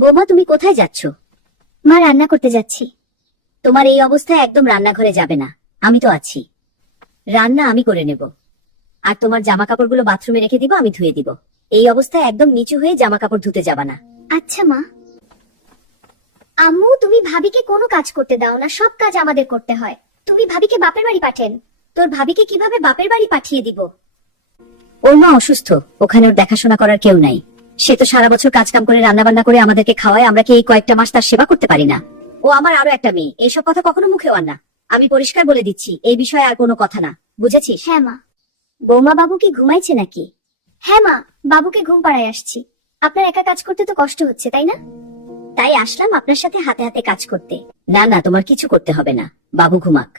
বৌমা, তুমি কোথায় যাচ্ছ? মা, রান্না করতে যাচ্ছি। তোমার এই অবস্থায় একদম রান্নাঘরে যাবে না, আমি তো আছি। রান্না আমি করে নেব। আর তোমার জামা কাপড়গুলো বাথরুমে রেখে দিব, আমি ধুয়ে দিব। এই অবস্থায় একদম নিচু হয়ে জামা কাপড় ধুতে যাবা না। আচ্ছা মা। আম্মু, তুমি ভাবিকে কোনো কাজ করতে দাও না, সব কাজ আমাদের করতে হয়। তুমি ভাবিকে বাপের বাড়ি পাঠেন। তোর ভাবিকে কিভাবে বাপের বাড়ি পাঠিয়ে দিব? ওর মা অসুস্থ, ওখানে ওর দেখাশোনা করার কেউ নাই। সে তো সারা বছর কাজ কাম করে রান্না বান্না করে আমাদেরকে খাওয়ায়, আমরা কি এই কয়েকটা মাস তার সেবা করতে পারি না? ও আমার আরো একটা মেয়ে, এইসব কথা কখনো মুখেও আন না। আমি পরিষ্কার বলে দিচ্ছি, এই বিষয়ে আর কোনো কথা না, বুঝেছিস? হ্যাঁ মা। বৌমা, বাবু কি ঘুমাইছে নাকি? হ্যাঁ মা, বাবুকে ঘুম পাড়ায় আসছি। আপনার একা কাজ করতে তো কষ্ট হচ্ছে, তাই না? তাই আসলাম আপনার সাথে হাতে হাতে কাজ করতে। না না, তোমার কিছু করতে হবে না, বাবু ঘুমাক।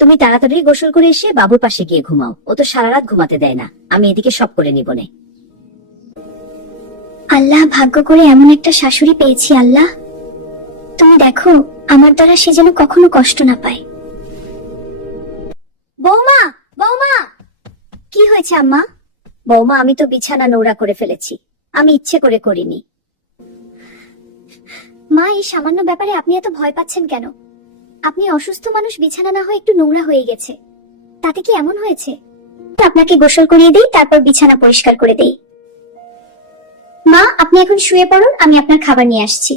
তুমি তাড়াতাড়ি গোসল করে এসে বাবুর পাশে গিয়ে ঘুমাও, ও তো সারা রাত ঘুমাতে দেয় না। আমি এদিকে সব করে নিব নে। আল্লাহ, ভাগ্য করে এমন একটা শাশুড়ি পেয়েছি। আল্লাহ, তুমি দেখো আমার দ্বারা সে যেন কখনো কষ্ট না পায়। বৌমা, বৌমা! কি হয়েছে আম্মা? বৌমা, আমি তো বিছানা নোংরা করে ফেলেছি, আমি ইচ্ছে করে করিনি। মা, এই সামান্য ব্যাপারে আপনি এত ভয় পাচ্ছেন কেন? আপনি অসুস্থ মানুষ, বিছানা না হয়ে একটু নোংরা হয়ে গেছে, তাতে কি এমন হয়েছে? আপনাকে গোসল করিয়ে দেই, তারপর বিছানা পরিষ্কার করে দেই। মা, আপনি এখন শুয়ে পড়ুন, আমি আপনার খাবার নিয়ে আসছি।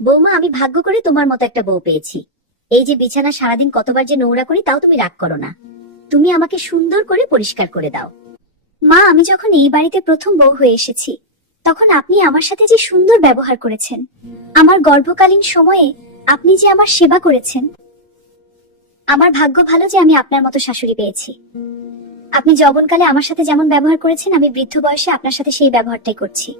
বৌমা, আমি ভাগ্য করে তোমার মতো একটা বউ পেয়েছি। এই যে বিছানা সারাদিন কতবার যে নোংরা করি, তাও তুমি রাগ করো না। তুমি আমাকে সুন্দর করে পরিষ্কার করে দাও। মা, আমি যখন এই বাড়িতে প্রথম বউ হয়ে এসেছি, তখন আপনি আমার সাথে যে সুন্দর ব্যবহার করেছেন, আমার গর্ভকালীন সময়ে আপনি যে আমার সেবা করেছেন, আমার ভাগ্য ভালো যে আমি আপনার মতো শাশুড়ি পেয়েছি। আপনি যৌবনকালে আমার সাথে যেমন ব্যবহার করেছেন, আমি বৃদ্ধ বয়সে আপনার সাথে সেই ব্যবহারটাই করছি।